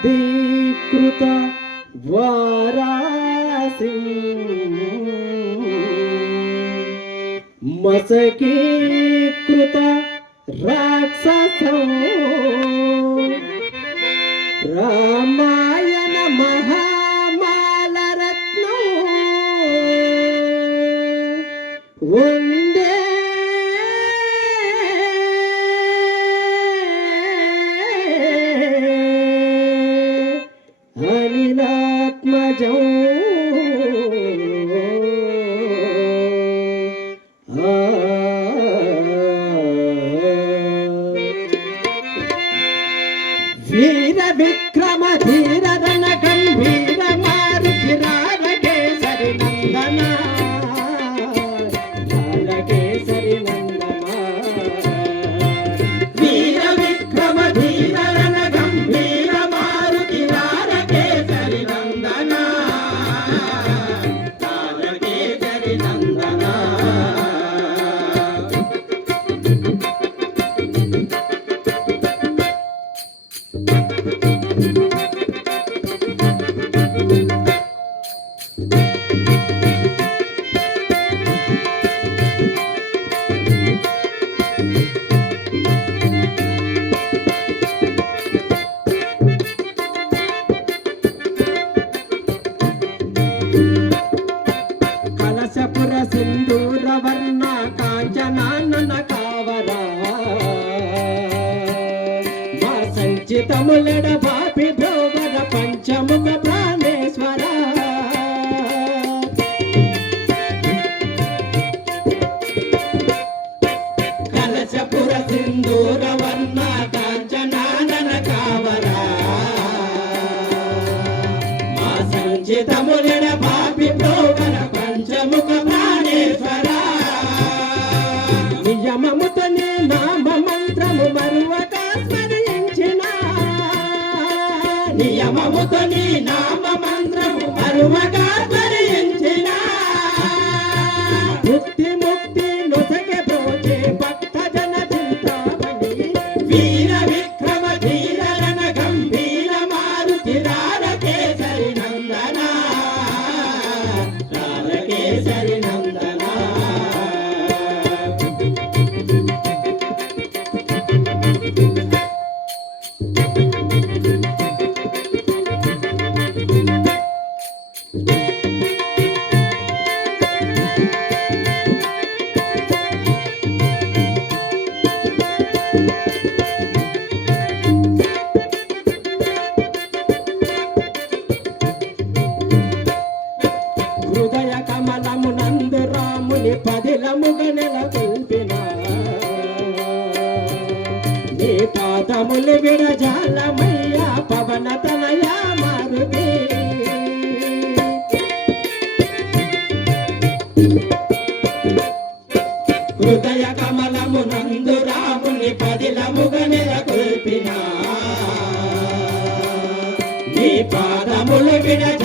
శుద్ధీకృత వారాసి. మసకీకృత రాక్షసం. రా వీర విక్రమ ధీరదన గంభీర అర్చితములడ పాపి భోగర పంచముఖ ప్రాణేశ్వర. కలశపుర సింధూర వర్ణ కాంచనానన కావర. మా సంచితములడ పాపి భోగర పంచముఖ ప్రాణేశ్వర. నామము తని నామ మంత్రము అరువగా నీ పాదములు విడజాలమయ్యా పవన తనయా మారుది హృదయ కమలము నందు రాముని పదిలముగ నెలకొల్పినా. నీ పాదములు విడజ